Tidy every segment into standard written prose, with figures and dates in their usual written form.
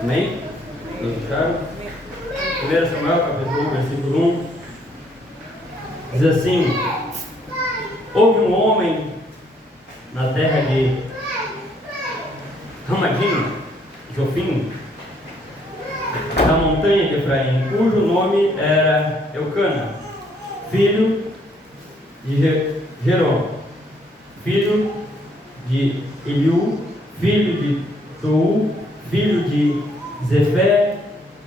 Amém? Todos acharam? 1 Samuel, capítulo 1, versículo 1. Diz assim: houve um homem na terra de Ramadinho, Jofim, na montanha de Efraim, cujo nome era Eucana, filho de Gerom, filho de Eliú, filho de Tou, filho de Zefé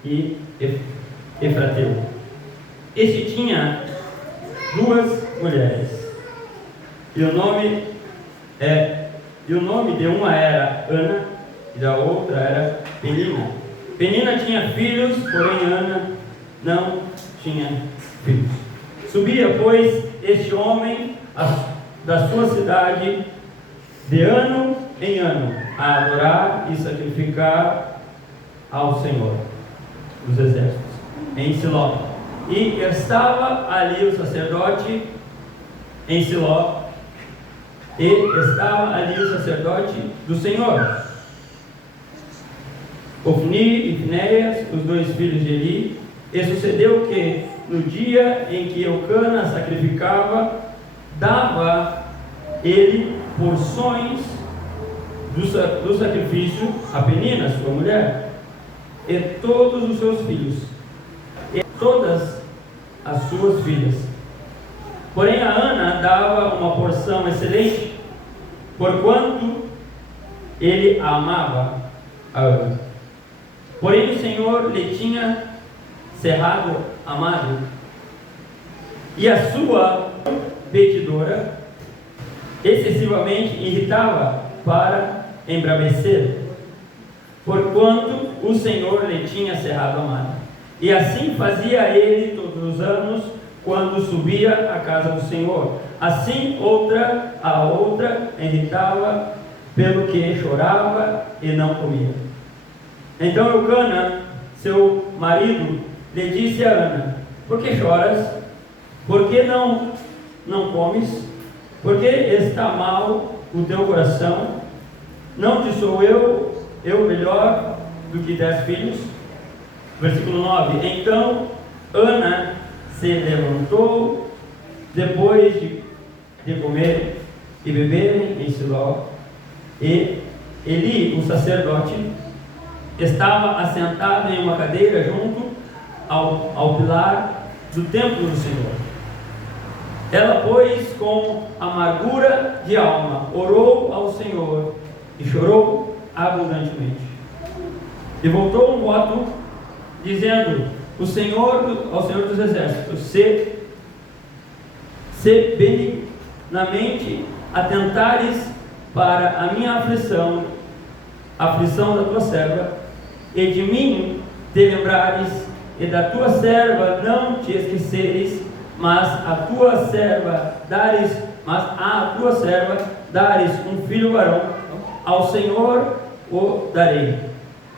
e Efrateu. Este tinha duas mulheres, e o nome de uma era Ana e da outra era Penina. Penina tinha filhos, porém Ana não tinha filhos. Subia, pois, este homem da sua cidade de ano em ano a adorar e sacrificar ao Senhor dos exércitos em Siló. E estava ali o sacerdote em Siló, e estava ali o sacerdote do Senhor, Ofni e Finéias, os dois filhos de Eli. E sucedeu que, no dia em que Eucana sacrificava, dava ele porções do sacrifício a Penina, sua mulher, e todos os seus filhos, e todas as suas filhas. Porém a Ana dava uma porção excelente, porquanto ele amava a Ana. Porém o Senhor lhe tinha cerrado a madre, e a sua competidora excessivamente irritava para embravecer, porquanto o Senhor lhe tinha cerrado a madre. E assim fazia ele todos os anos, quando subia à casa do Senhor. Assim a outra irritava, pelo que chorava e não comia. Então Eucana, seu marido, lhe disse a Ana: por que choras? Por que não comes? Por que está mal o teu coração? Não te sou eu melhor do que 10 filhos? Versículo 9. Então Ana se levantou depois de comer e beberem em Siló, e Eli, o sacerdote, estava assentado em uma cadeira junto ao pilar do templo do Senhor. Ela, pois, com amargura de alma, orou ao Senhor e chorou abundantemente. E voltou um voto, dizendo ao Senhor dos exércitos: se benignamente atentares para a minha aflição, a aflição da tua serva, e de mim te lembrares, e da tua serva não te esqueceres, mas a tua serva dares um filho varão, ao Senhor o darei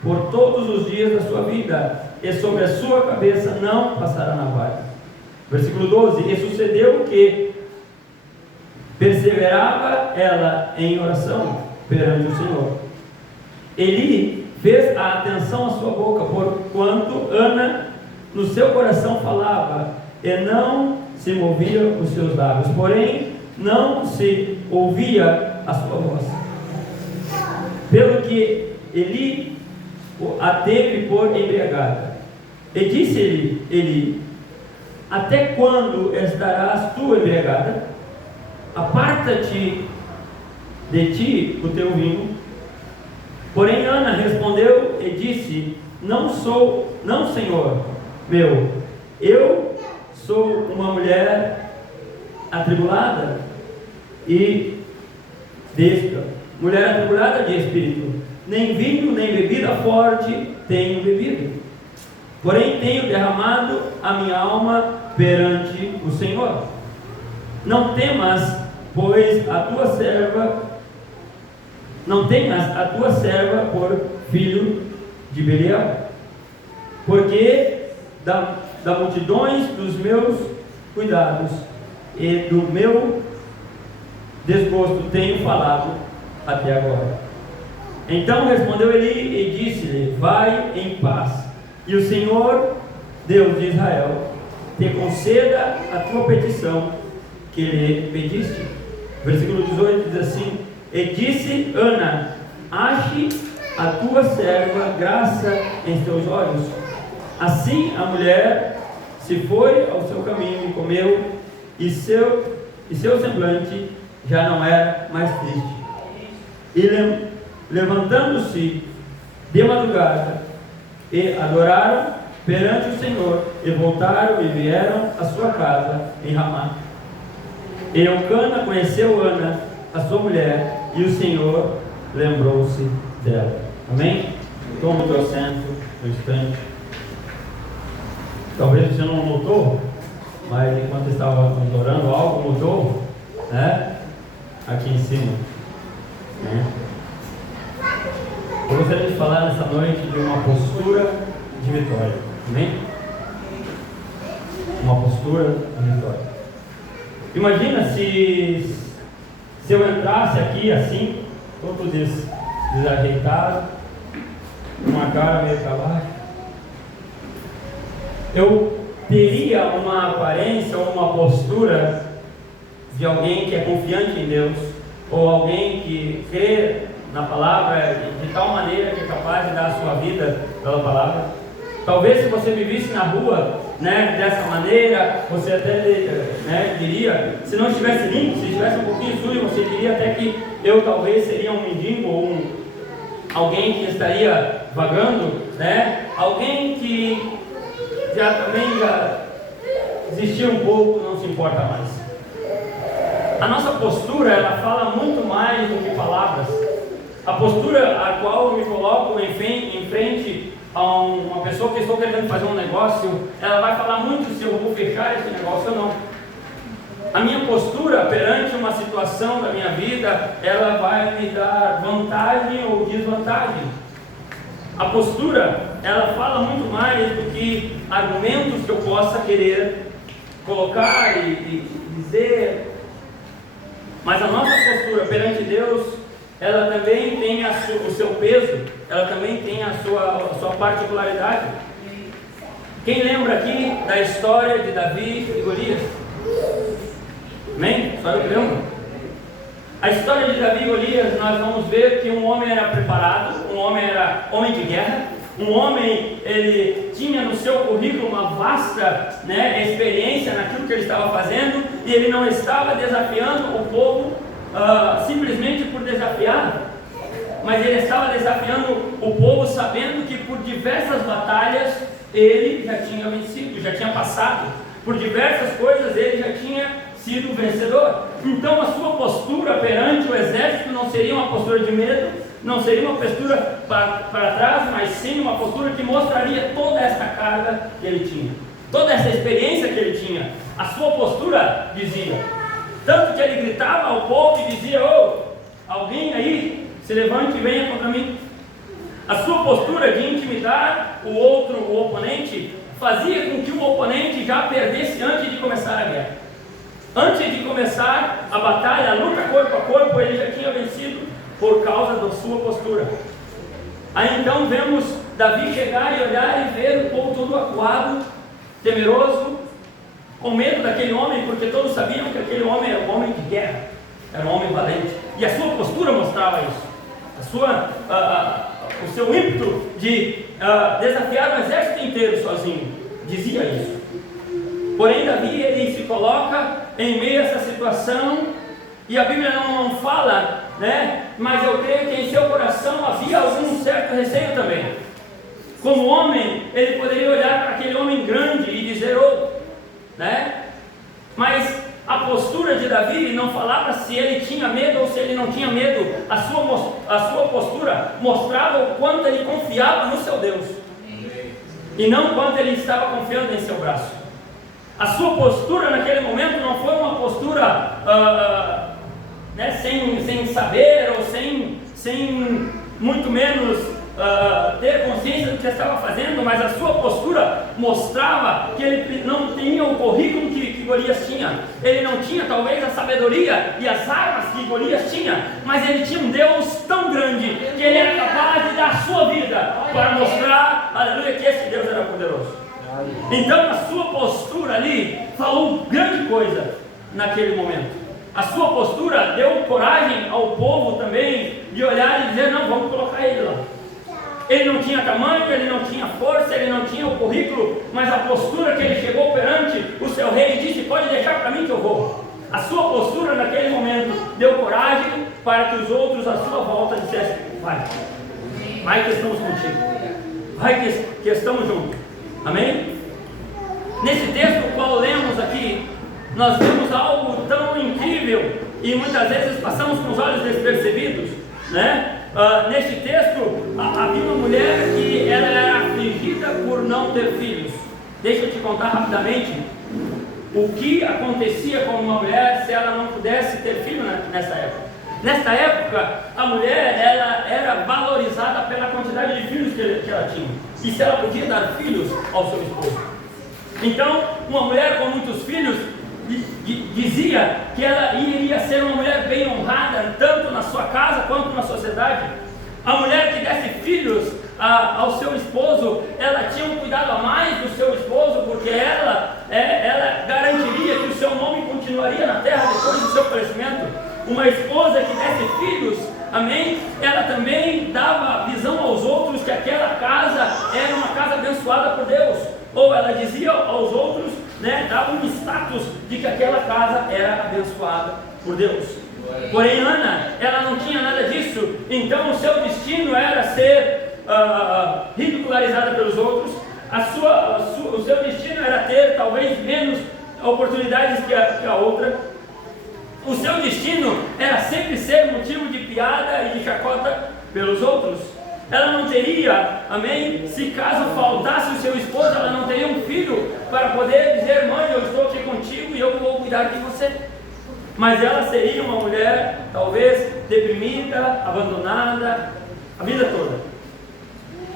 por todos os dias da sua vida, e sobre a sua cabeça não passará navalha. Versículo 12. E sucedeu que perseverava ela em oração perante o Senhor. Eli fez a atenção à sua boca, porquanto Ana no seu coração falava, e não se movia os seus lábios, porém não se ouvia a sua voz. Pelo que Eli a teve por embriagada. E disse Eli: até quando estarás tu embriagada? Aparta-te de ti o teu vinho. Porém Ana respondeu e disse: não, Senhor meu, eu sou uma mulher atribulada mulher atribulada de espírito, nem vinho nem bebida forte tenho bebido, porém tenho derramado a minha alma perante o Senhor. Não tenhas a tua serva por filho de Belial, porque da multidões dos meus cuidados e do meu desgosto tenho falado até agora. Então respondeu Eli e disse-lhe: vai em paz, e o Senhor, Deus de Israel, te conceda a tua petição que lhe pediste. Versículo 18 diz assim: e disse Ana: ache a tua serva graça em teus olhos. Assim a mulher se foi ao seu caminho e comeu, e seu semblante já não era mais triste. E levantando-se de madrugada, e adoraram perante o Senhor, e voltaram e vieram à sua casa em Ramá. E Eucana conheceu Ana, a sua mulher, e o Senhor lembrou-se dela. Amém? Toma o teu assento no instante. Talvez você não notou, mas enquanto estava orando, algo mudou, né? Aqui em cima, né? Eu gostaria de falar nessa noite de uma postura de vitória. Amém? Uma postura de vitória. Imagina se eu entrasse aqui assim, todo desajeitado, com uma cara meio para baixo. Eu teria uma aparência ou uma postura de alguém que é confiante em Deus, ou alguém que crê na palavra de tal maneira que é capaz de dar a sua vida pela palavra. Talvez se você me visse na rua, né, dessa maneira, você até, né, diria, se não estivesse limpo, se estivesse um pouquinho sujo, você diria até que eu talvez seria um mendigo ou alguém que estaria vagando, né, alguém que já desistiu um pouco, não se importa mais. A nossa postura, ela fala muito mais do que palavras. A postura a qual eu me coloco em frente a uma pessoa que estou querendo fazer um negócio, ela vai falar muito se eu vou fechar esse negócio ou não. A minha postura perante uma situação da minha vida, ela vai me dar vantagem ou desvantagem. A postura, ela fala muito mais do que argumentos que eu possa querer colocar e dizer. Mas a nossa postura perante Deus, ela também tem o seu peso, ela também tem a sua particularidade. Quem lembra aqui da história de Davi e Golias? Amém? Só eu lembro. A história de Davi e Golias, nós vamos ver que um homem era preparado, um homem era homem de guerra, um homem, ele tinha no seu currículo uma vasta, né, experiência naquilo que ele estava fazendo, e ele não estava desafiando o povo simplesmente por desafiar, mas ele estava desafiando o povo sabendo que por diversas batalhas ele já tinha vencido, já tinha passado, por diversas coisas ele já tinha sido vencedor. Então a sua postura perante o exército não seria uma postura de medo, não seria uma postura para trás, mas sim uma postura que mostraria toda essa carga que ele tinha, toda essa experiência que ele tinha. A sua postura dizia, tanto que ele gritava ao povo e dizia: alguém aí se levante e venha contra mim. A sua postura de intimidar o oponente, fazia com que o oponente já perdesse antes de começar a guerra. Antes de começar a batalha, a luta corpo a corpo, ele já tinha vencido por causa da sua postura. Aí então vemos Davi chegar e olhar e ver o povo todo acuado, temeroso, com medo daquele homem, porque todos sabiam que aquele homem era um homem de guerra, era um homem valente, e a sua postura mostrava isso, o seu ímpeto de desafiar o exército inteiro sozinho, dizia isso. Porém Davi, ele se coloca em meio a essa situação, e a Bíblia não fala, né, mas eu creio que em seu coração havia algum certo receio também. Como homem, ele poderia olhar para aquele homem grande e dizer: né? Mas a postura de Davi não falava se ele tinha medo ou se ele não tinha medo. A sua postura mostrava o quanto ele confiava no seu Deus, e não quanto ele estava confiando em seu braço. A sua postura naquele momento não foi uma postura né, sem saber ou sem muito menos ter consciência do que estava fazendo, mas a sua postura mostrava que ele não tinha o currículo que Golias tinha. Ele não tinha talvez a sabedoria e as armas que Golias tinha, mas ele tinha um Deus tão grande que ele era capaz de dar a sua vida para mostrar, aleluia, que esse Deus era poderoso. Então a sua postura ali falou grande coisa naquele momento. A sua postura deu coragem ao povo também de olhar e dizer: não, vamos colocar ele lá. Ele não tinha tamanho, ele não tinha força, ele não tinha o currículo, mas a postura que ele chegou perante o seu rei e disse: pode deixar para mim que eu vou. A sua postura naquele momento deu coragem para que os outros à sua volta dissessem: vai que estamos contigo, vai que estamos juntos. Amém? Nesse texto qual lemos aqui, nós vemos algo tão incrível e muitas vezes passamos com os olhos despercebidos, né? Neste texto havia uma mulher que ela era afligida por não ter filhos. Deixa eu te contar rapidamente o que acontecia com uma mulher se ela não pudesse ter filho nessa época. Nesta época, a mulher ela era valorizada pela quantidade de filhos que ela tinha e se ela podia dar filhos ao seu esposo. Então, uma mulher com muitos filhos dizia que ela iria ser uma mulher bem honrada, tanto na sua casa quanto na sociedade. A mulher que desse filhos ao seu esposo, ela tinha um cuidado a mais do seu esposo, porque ela garantiria que o seu nome continuaria na terra depois do seu falecimento. Uma esposa que desse filhos, amém, ela também dava visão aos outros que aquela casa era uma casa abençoada por Deus, ou ela dizia aos outros, né, dava um status de que aquela casa era abençoada por Deus. Porém Ana, ela não tinha nada disso. Então o seu destino era ser ridicularizada pelos outros. O seu destino era ter talvez menos oportunidades que a outra. O seu destino era sempre ser motivo de piada e de chacota pelos outros. Ela não teria, amém, se caso faltasse o seu esposo, ela não teria um filho para poder dizer: mãe, eu estou aqui contigo e eu vou cuidar de você. Mas ela seria uma mulher talvez deprimida, abandonada a vida toda.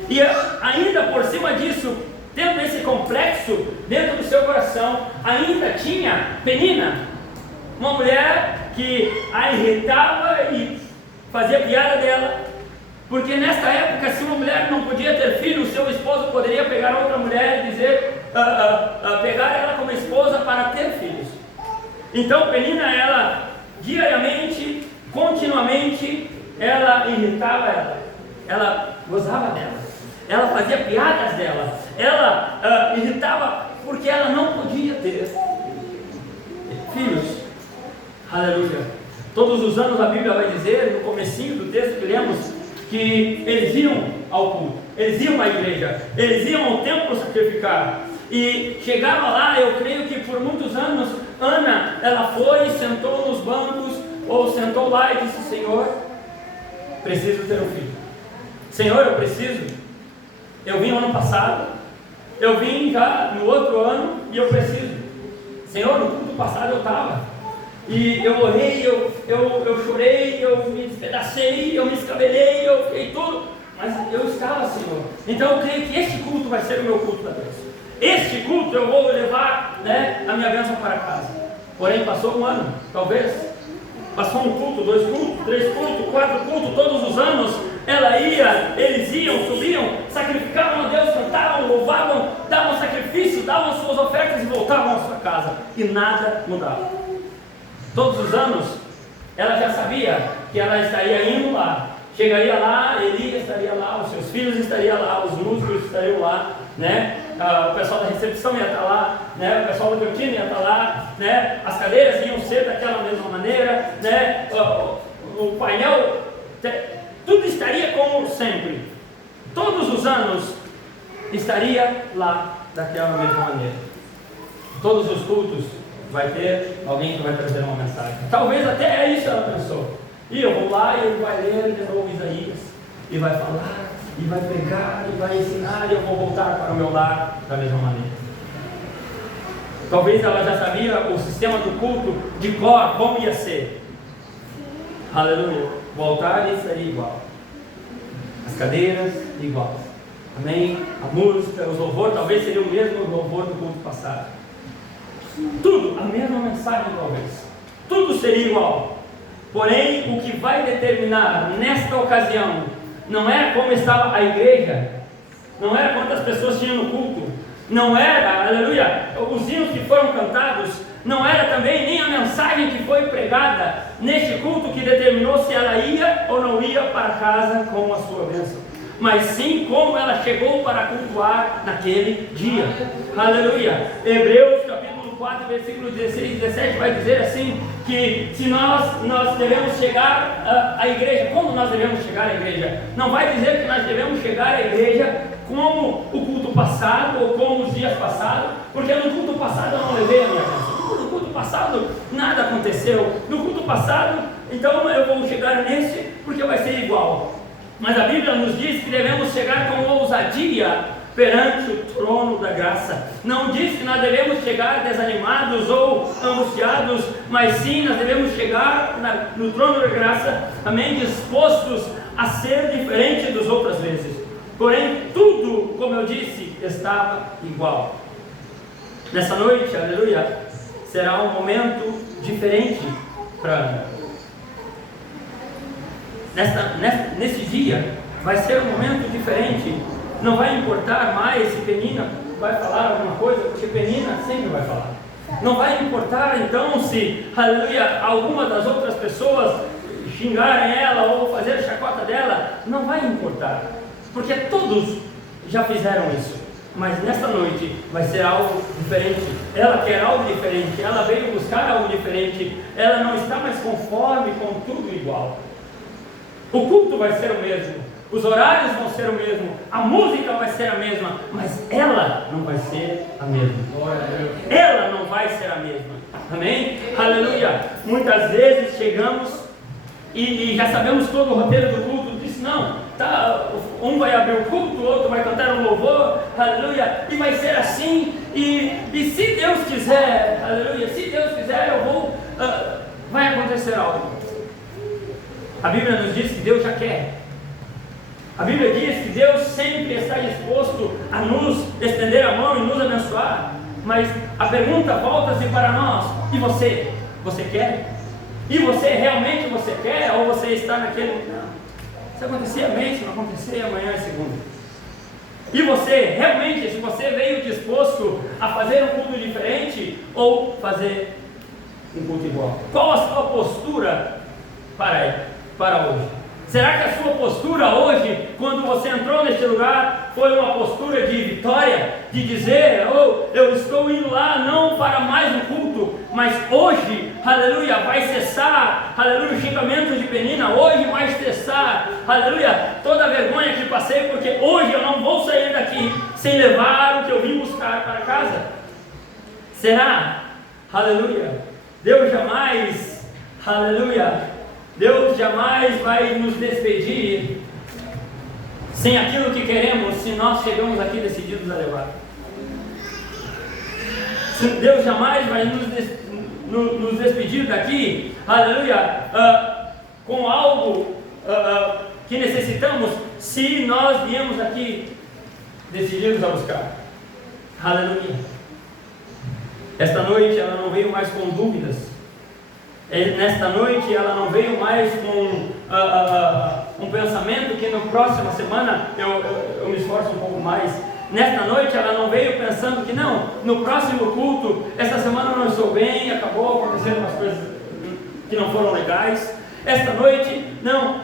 E ainda por cima disso, tendo esse complexo dentro do seu coração, ainda tinha Penina, uma mulher que a irritava e fazia piada dela. Porque nesta época, se uma mulher não podia ter filho, o seu esposo poderia pegar outra mulher e dizer, pegar ela como esposa para ter filhos. Então Penina, ela diariamente, continuamente, ela irritava ela gozava dela, ela fazia piadas dela, ela irritava porque ela não podia ter filhos. Aleluia. Todos os anos a Bíblia vai dizer, no comecinho do texto que lemos, que eles iam ao culto, eles iam à igreja, eles iam ao templo sacrificar, e chegava lá, eu creio que por muitos anos, Ana, ela foi, sentou nos bancos, ou sentou lá e disse: Senhor, preciso ter um filho. Senhor, eu preciso. Eu vim ano passado, eu vim já no outro ano e eu preciso. Senhor, no culto passado eu estava, e eu orei, eu chorei, eu me despedacei, eu me escabelei, eu fiquei tudo, mas eu estava, Senhor. Então eu creio que este culto vai ser o meu culto da bênção. Este culto eu vou levar, né, a minha bênção para casa. Porém passou um ano, talvez, passou um culto, 2 cultos, 3 cultos, 4 cultos, todos os anos ela ia, eles iam, subiam, sacrificavam a Deus, cantavam, louvavam, davam sacrifício, davam suas ofertas e voltavam à sua casa, e nada mudava. Todos os anos ela já sabia que ela estaria indo lá, chegaria lá, Eli estaria lá, os seus filhos estariam lá, os músicos estariam lá, né? O pessoal da recepção ia estar lá, né? O pessoal da cantina ia estar lá, né? As cadeiras iam ser daquela mesma maneira, né? O painel, tudo estaria como sempre. Todos os anos estaria lá daquela mesma maneira. Todos os cultos vai ter alguém que vai trazer uma mensagem. Talvez até é isso ela pensou. E eu vou lá e ele vai ler de novo Isaías, e vai falar, e vai pregar, e vai ensinar, e eu vou voltar para o meu lar da mesma maneira. Talvez ela já sabia o sistema do culto de cor, como ia ser. Aleluia. O altar seria igual, as cadeiras iguais, amém? A música, os louvores talvez seria o mesmo louvor do culto passado. Tudo, a mesma mensagem talvez. Tudo seria igual. Porém, o que vai determinar nesta ocasião não é como estava a igreja, não era quantas pessoas tinham no culto, não era, aleluia, os hinos que foram cantados, não era também nem a mensagem que foi pregada neste culto que determinou se ela ia ou não ia para casa com a sua bênção, mas sim como ela chegou para cultuar naquele dia. Aleluia. Hebreus capítulo 4, versículo 16 e 17 vai dizer assim, que se nós devemos chegar à igreja, como nós devemos chegar à igreja? Não vai dizer que nós devemos chegar à igreja como o culto passado ou como os dias passados, porque no culto passado eu não levei a minha bênção. No culto passado nada aconteceu. No culto passado, então eu vou chegar nesse porque vai ser igual. Mas a Bíblia nos diz que devemos chegar com ousadia perante o trono da graça. Não diz que nós devemos chegar desanimados ou angustiados, mas sim nós devemos chegar no trono da graça, amém, dispostos a ser diferente das outras vezes. Porém, tudo, como eu disse, estava igual. Nessa noite, aleluia, será um momento diferente para Ana. Nesse dia, vai ser um momento diferente. Não vai importar mais se Penina vai falar alguma coisa, porque Penina sempre vai falar. Não vai importar então se, aleluia, alguma das outras pessoas xingarem ela ou fazer chacota dela. Não vai importar, porque todos já fizeram isso. Mas nesta noite vai ser algo diferente. Ela quer algo diferente, ela veio buscar algo diferente. Ela não está mais conforme com tudo igual. O culto vai ser o mesmo, os horários vão ser o mesmo, a música vai ser a mesma, mas ela não vai ser a mesma. Ela não vai ser a mesma. Amém? Aleluia. Muitas vezes chegamos e já sabemos todo o roteiro do culto. Diz não, tá, um vai abrir o culto, o outro vai cantar um louvor, aleluia, e vai ser assim. E se Deus quiser, aleluia, se Deus quiser, eu vou, vai acontecer algo. A Bíblia nos diz que Deus já quer. A Bíblia diz que Deus sempre está disposto a nos estender a mão e nos abençoar. Mas a pergunta volta-se para nós: e você? Você quer? E você realmente você quer? Ou você está naquele... Não, se acontecer amém, se não acontecer amanhã é segunda. E você realmente, se você veio disposto a fazer um culto diferente ou fazer um culto igual? Qual a sua postura para hoje? Será que a sua postura hoje, quando você entrou neste lugar, foi uma postura de vitória? De dizer, eu estou indo lá não para mais um culto, mas hoje, aleluia, vai cessar, aleluia, o xingamento de Penina, hoje vai cessar, aleluia, toda a vergonha que passei, porque hoje eu não vou sair daqui sem levar o que eu vim buscar para casa. Será? Aleluia. Deus jamais, aleluia, Deus jamais vai nos despedir sem aquilo que queremos, se nós chegamos aqui decididos a levar. Deus jamais vai nos despedir daqui, aleluia, com algo que necessitamos, se nós viemos aqui decididos a buscar. Aleluia. Esta noite ela não veio mais com dúvidas. Nesta noite ela não veio mais com um pensamento que na próxima semana eu me esforço um pouco mais. Nesta noite ela não veio pensando que não, no próximo culto, essa semana eu não estou bem, acabou acontecendo umas coisas que não foram legais. Esta noite, não,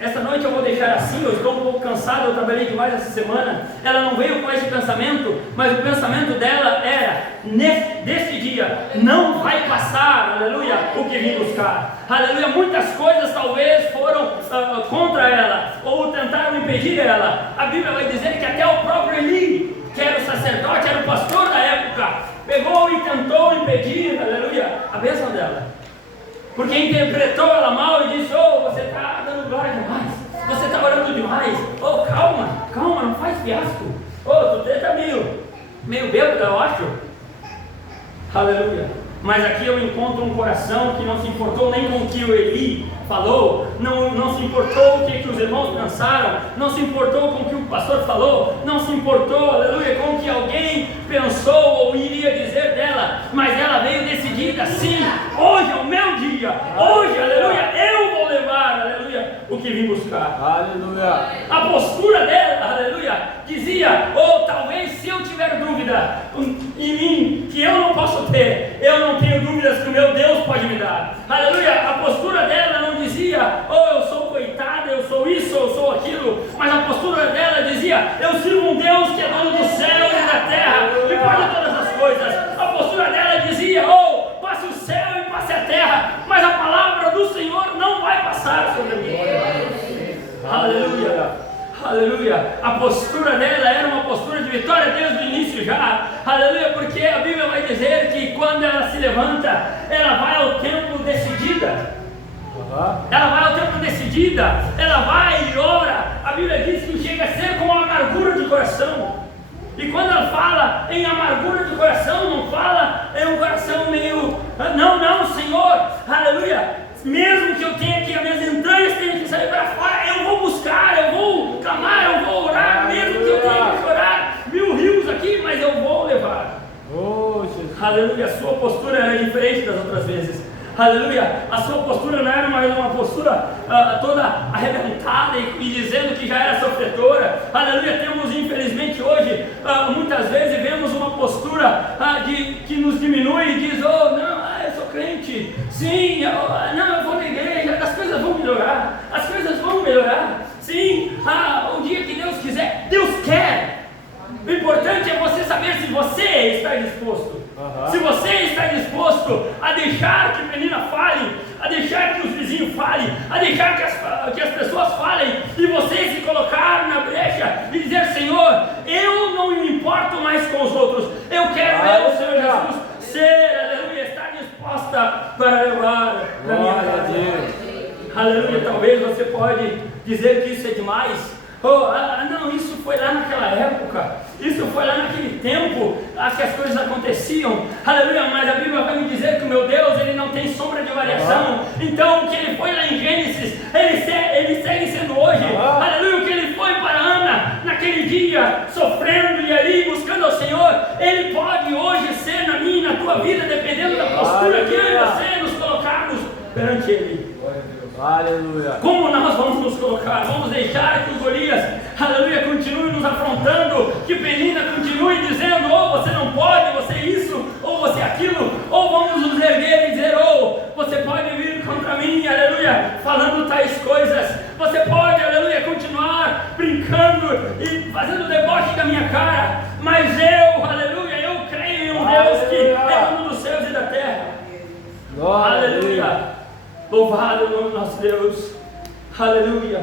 esta noite eu vou deixar assim, eu estou um pouco cansado, eu trabalhei demais essa semana. Ela não veio com esse pensamento, mas o pensamento dela era, desse dia, não vai passar, aleluia, o que vim buscar. Aleluia, muitas coisas talvez foram contra ela, ou tentaram impedir ela. A Bíblia vai dizer que até o próprio Eli, que era o sacerdote, era o pastor da época, pegou e tentou impedir, aleluia, a bênção dela. Porque interpretou ela mal e disse, você está dando glória demais, você está orando demais, calma, não faz fiasco, tu está meio bêbado, eu acho. Aleluia. Mas aqui eu encontro um coração que não se importou nem com o que o Eli falou, não se importou o que os irmãos pensaram, não se importou com o que o pastor falou, não se importou, aleluia, com o que alguém pensou ou iria dizer dela, mas diga sim, hoje é o meu dia, hoje, aleluia, eu vou levar, aleluia, o que vim buscar. Aleluia. A postura dela, aleluia, dizia, talvez se eu tiver dúvida em mim, que eu não posso ter, eu não tenho dúvidas que o meu Deus pode me dar. Aleluia, a postura dela não dizia, eu sou coitada, eu sou isso, eu sou aquilo, mas a postura dela dizia, eu sirvo um Deus que é dono do céu e da terra, e pode todas as coisas. A postura dela dizia, passe o céu e passe a terra, mas a palavra do Senhor não vai passar sobre mim. Aleluia, aleluia. A postura dela era uma postura de vitória desde o início já. Aleluia, porque a Bíblia vai dizer que quando ela se levanta, ela vai ao templo decidida. Ela vai ao templo decidida, ela vai e ora. A Bíblia diz que chega a ser com amargura de coração. E quando ela fala em amargura de coração, não fala em um coração meio, não, Senhor, aleluia, mesmo que eu tenha que, as minhas entranhas tenham que sair para fora, eu vou buscar, eu vou clamar, eu vou orar, mesmo que eu tenha que chorar 1000 rios aqui, mas eu vou levar. Aleluia, a sua postura era diferente das outras vezes. Aleluia, a sua postura não era mais uma postura toda arrebentada e dizendo que já era sofredora. Aleluia, temos infelizmente hoje, muitas vezes vemos uma postura que nos diminui e diz, eu sou crente, sim, eu vou na igreja, as coisas vão melhorar, as coisas vão melhorar, sim, o dia que Deus quiser, Deus quer. O importante é você saber se você está disposto. Se você está disposto a deixar que a menina fale, a deixar que os vizinhos falem, a deixar que as pessoas falem, e você se colocar na brecha e dizer, Senhor, eu não me importo mais com os outros, eu quero ver o Senhor Jesus ser, aleluia, estar disposta para levar da minha casa. Aleluia, talvez você pode dizer que isso é demais. Não, isso foi lá naquela época, isso foi lá naquele tempo que as coisas aconteciam, aleluia, mas a Bíblia vai me dizer que o meu Deus, ele não tem sombra de variação, então o que ele foi lá em Gênesis, ele segue sendo hoje, aleluia, o que ele foi para Ana, naquele dia, sofrendo e ali buscando ao Senhor, ele pode hoje ser na minha e na tua vida, dependendo da postura que eu e você nos colocarmos perante ele. Aleluia. Como nós vamos nos colocar? Vamos deixar que o Golias, aleluia, continue nos afrontando, que Penina continue dizendo, você não pode, você isso, ou você aquilo, ou vamos nos erguer e dizer, você pode vir contra mim, aleluia, falando tais coisas, você pode, aleluia, continuar brincando e fazendo deboche da minha cara, mas eu, aleluia, eu creio em um Deus que é dono dos céus e da terra. Aleluia. Louvado o nome do nosso Deus, aleluia.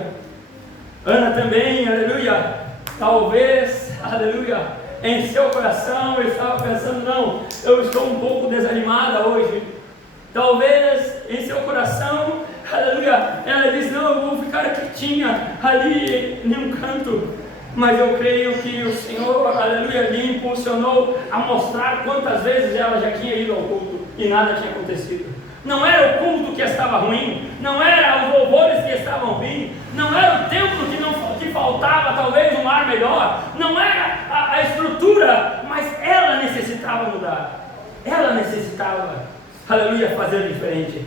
Ana também, aleluia, talvez, aleluia, em seu coração eu estava pensando, não, eu estou um pouco desanimada hoje. Talvez em seu coração, aleluia, ela diz, não, eu vou ficar quietinha ali em um canto. Mas eu creio que o Senhor, aleluia, lhe impulsionou a mostrar quantas vezes ela já tinha ido ao culto e nada tinha acontecido. Não era o culto que estava ruim, não era os louvores que estavam ruins, não era o templo que faltava talvez um ar melhor, não era a estrutura, mas ela necessitava mudar, ela necessitava, aleluia, fazer diferente.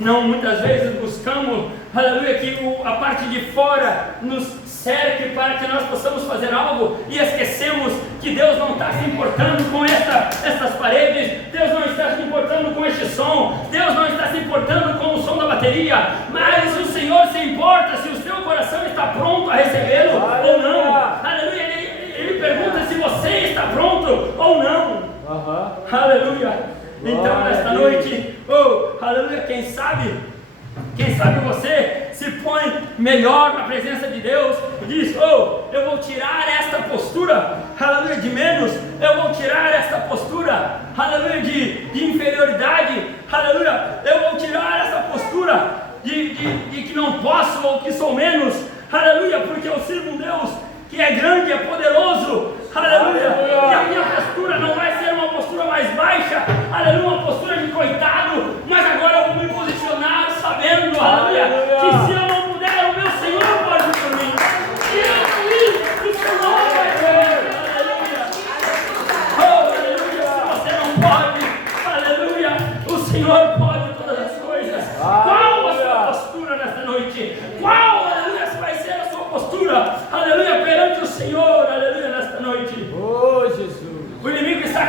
Não, muitas vezes buscamos, aleluia, que a parte de fora nos cerque para que nós possamos fazer algo e esquecemos que Deus não está se importando com essas paredes, Deus não está se importando com este som, Deus não está se importando com o som da bateria, mas o Senhor se importa se o seu coração está pronto a recebê-lo ou não. Aleluia, ele pergunta se você está pronto ou não. Aleluia. Então nesta noite, aleluia, quem sabe você se põe melhor na presença de Deus e diz, eu vou tirar esta postura, aleluia, de menos, eu vou tirar esta postura, aleluia, de inferioridade, aleluia, eu vou tirar esta postura de que não posso ou que sou menos, aleluia, porque eu sirvo um Deus que é grande, é poderoso, aleluia, e a minha postura não vai ser uma postura mais baixa, aleluia, uma postura de coitado, mas agora eu vou me posicionar sabendo, aleluia, que se eu não puder, o meu Senhor pode por mim, se eu não ir, o Senhor vai por mim, aleluia,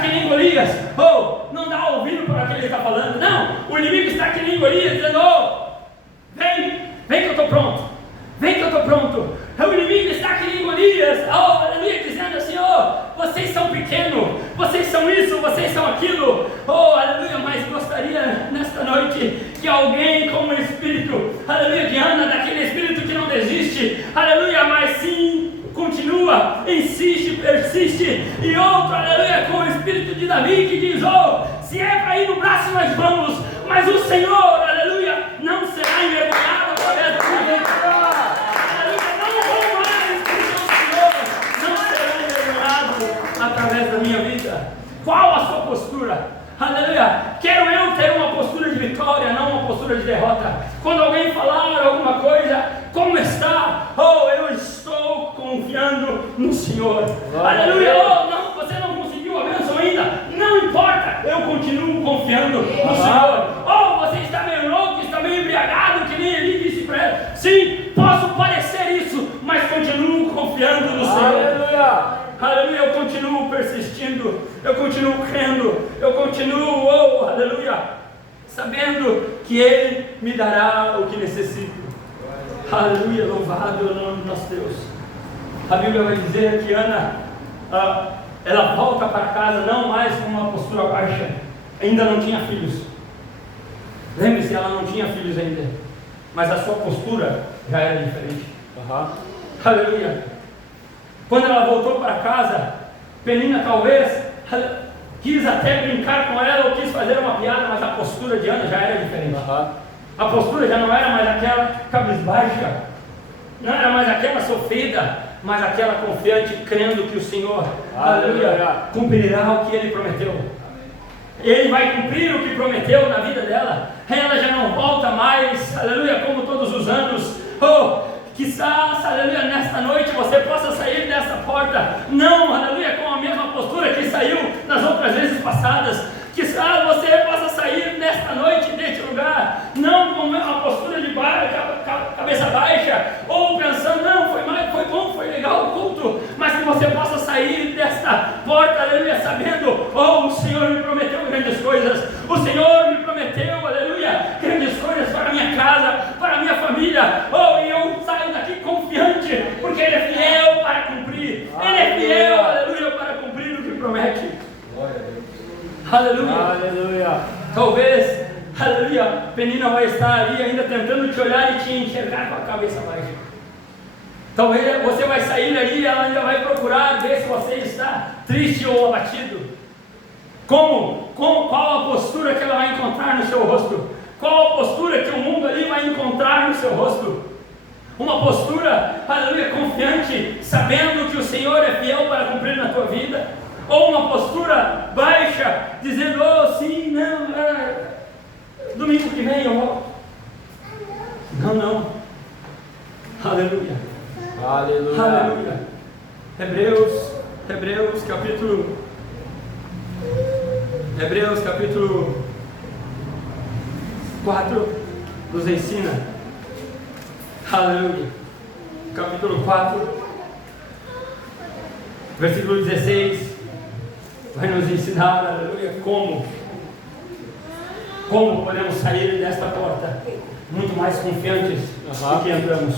que nem Golias, não dá ouvido para o que ele está falando, não, o inimigo está que nem Golias, dizendo, vem que eu estou pronto, vem que eu estou pronto. O inimigo está que nem Golias, aleluia, dizendo assim, vocês são pequenos, vocês são isso, vocês são aquilo, aleluia, mas gostaria nesta noite que alguém com o espírito, aleluia, de Ana, daquele espírito que não desiste, aleluia, mas sim continua, insiste, persiste, e outro, aleluia, com o espírito de Davi que diz, se é para ir no braço nós vamos, mas o Senhor, aleluia, não será envergonhado através da minha vida, aleluia, não vou mais, porque o Senhor não será envergonhado através da minha vida. Qual a sua postura? Aleluia, quero eu ter uma postura de vitória, não uma postura de derrota. Quando alguém falar alguma coisa, como está? Eu estou confiando no Senhor. Aleluia, não, você não conseguiu a bênção ainda, não importa, eu continuo confiando no Senhor. Você está meio louco, está meio embriagado, que nem ele disse para ele. Sim, posso parecer isso, mas continuo confiando no Senhor. Aleluia. Aleluia, eu continuo persistindo, eu continuo crendo, eu continuo, aleluia, sabendo que Ele me dará o que necessito. Aleluia, louvado é o nome do nosso Deus. A Bíblia vai dizer que Ana, ela volta para casa não mais com uma postura baixa, ainda não tinha filhos. Lembre-se, ela não tinha filhos ainda, mas a sua postura já era diferente. Aleluia. Quando ela voltou para casa, Penina talvez quis até brincar com ela ou quis fazer uma piada, mas a postura de Ana já era diferente. A postura já não era mais aquela cabisbaixa, não era mais aquela sofrida, mas aquela confiante, crendo que o Senhor, aleluia, cumprirá o que Ele prometeu. Ele vai cumprir o que prometeu na vida dela. Ela já não volta mais, aleluia, como todos os anos. Quizás, aleluia, nesta noite você possa sair dessa porta, não, aleluia, com a mesma postura que saiu nas outras vezes passadas. Quizás você possa sair nesta noite deste lugar, não com a postura de cabeça baixa, ou pensando, não, foi bom, foi legal o culto, mas que você possa sair desta porta, aleluia, sabendo, o Senhor me prometeu grandes coisas, o Senhor me prometeu, aleluia, grandes coisas para a minha casa, para a minha família, e eu saio daqui confiante, porque Ele é fiel para cumprir, Ele é fiel, aleluia, para cumprir o que promete. Aleluia. Aleluia. Talvez, aleluia, Penina vai estar ali ainda tentando te olhar e te enxergar com a cabeça baixa. Talvez você vai sair ali e ela ainda vai procurar ver se você está triste ou abatido. Qual a postura que ela vai encontrar no seu rosto? Qual a postura que o mundo ali vai encontrar no seu rosto? Uma postura, aleluia, confiante, sabendo que o Senhor é fiel para cumprir na tua vida? Ou uma postura baixa, dizendo, sim, não, domingo que vem eu volto. Não. Aleluia. Aleluia. Aleluia. Hebreus capítulo 4 nos ensina. Aleluia. Capítulo 4, versículo 16. Vai nos ensinar, aleluia, como podemos sair desta porta muito mais confiantes do que entramos,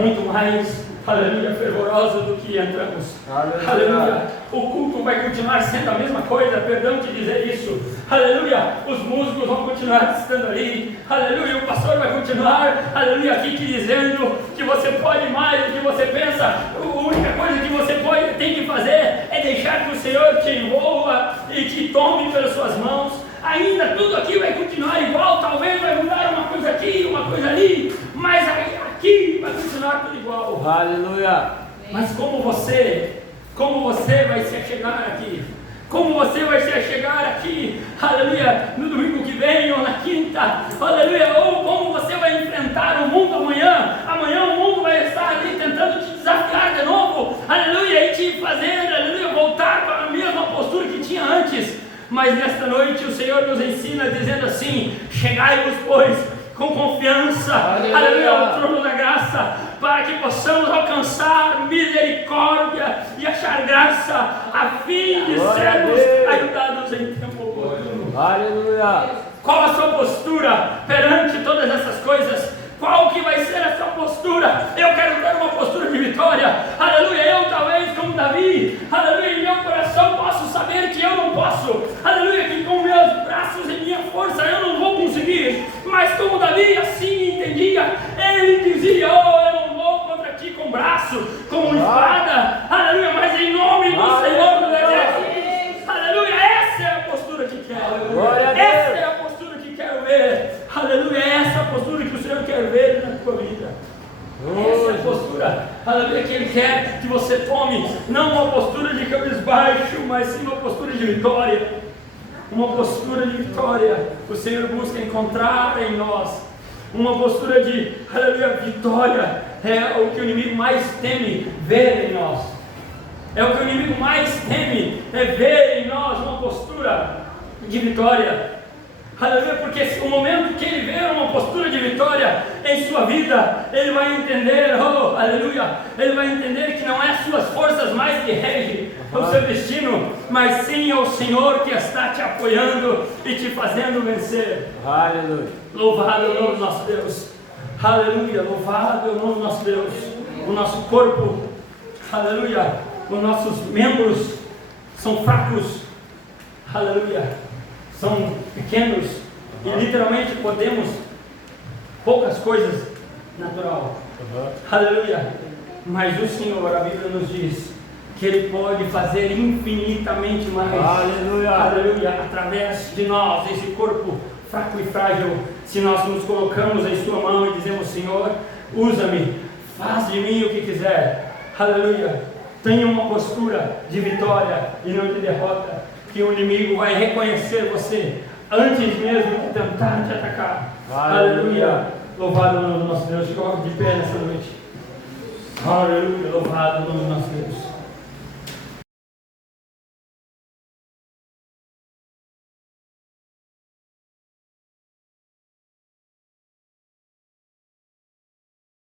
muito mais, aleluia, fervorosos do que entramos, aleluia. O culto vai continuar sendo a mesma coisa, perdão te dizer isso, aleluia. Os músicos vão continuar estando ali, aleluia. O pastor vai continuar, aleluia, aqui te dizendo que você pode mais do que você pensa. A única coisa que você tem que fazer é deixar que o Senhor te envolva e te tome pelas suas mãos. Ainda tudo aqui vai continuar igual, talvez vai mudar uma coisa aqui, uma coisa ali, mas aqui vai continuar tudo igual. Aleluia. Mas como você vai se achegar aqui? Como você vai se achegar aqui, aleluia, no domingo que vem ou na quinta, aleluia, ou como você vai enfrentar o mundo amanhã o mundo vai estar ali tentando te desafiar de novo, aleluia, e te fazer, aleluia, voltar para a mesma postura que tinha antes. Mas nesta noite o Senhor nos ensina dizendo assim: chegai-vos, pois, com confiança, aleluia, ao trono da graça, para que possamos alcançar misericórdia e achar graça, a fim de sermos Aleluia. Qual a sua postura perante todas essas coisas? Qual que vai ser a sua postura? Eu quero ter uma postura de vitória. Aleluia. Eu talvez como Davi, aleluia, em meu coração posso saber que eu não posso. Aleluia, que com meus braços e minha força eu não vou conseguir. Mas como Davi assim entendia, ele dizia: oh, eu não vou contra ti com braço, com espada. Aleluia, mas em nome do Senhor do Exército. Aleluia, essa é a postura que quero. Glória a Deus. Essa é a postura que quero ver. Aleluia, é essa a postura que o Senhor quer ver na tua vida. Essa é a postura, aleluia, que Ele quer que você tome. Não uma postura de cabisbaixo, mas sim uma postura de vitória. Uma postura de vitória. O Senhor busca encontrar em nós uma postura de, aleluia, vitória. É o que o inimigo mais teme ver em nós. É o que o inimigo mais teme, é ver em nós uma postura de vitória. Aleluia, porque o momento que ele vê uma postura de vitória em sua vida, ele vai entender, oh, aleluia, ele vai entender que não é as suas forças mais que regem o seu destino, mas sim é o Senhor que está te apoiando e te fazendo vencer. Aleluia. Louvado é o nome do nosso Deus. Aleluia, louvado é o nome do nosso Deus. O nosso corpo, aleluia, os nossos membros são fracos, aleluia, são pequenos e literalmente podemos poucas coisas natural. Aleluia. Mas o Senhor, a Bíblia nos diz que Ele pode fazer infinitamente mais. Aleluia. Aleluia. Através de nós, esse corpo fraco e frágil, se nós nos colocamos em Sua mão e dizemos: Senhor, usa-me, faz de mim o que quiser. Aleluia. Tenha uma postura de vitória e não de derrota, que o inimigo vai reconhecer você antes mesmo de tentar te atacar. Aleluia. Louvado o nome do nosso Deus. Coloque de pé nessa noite. Aleluia. Louvado o nome do nosso Deus.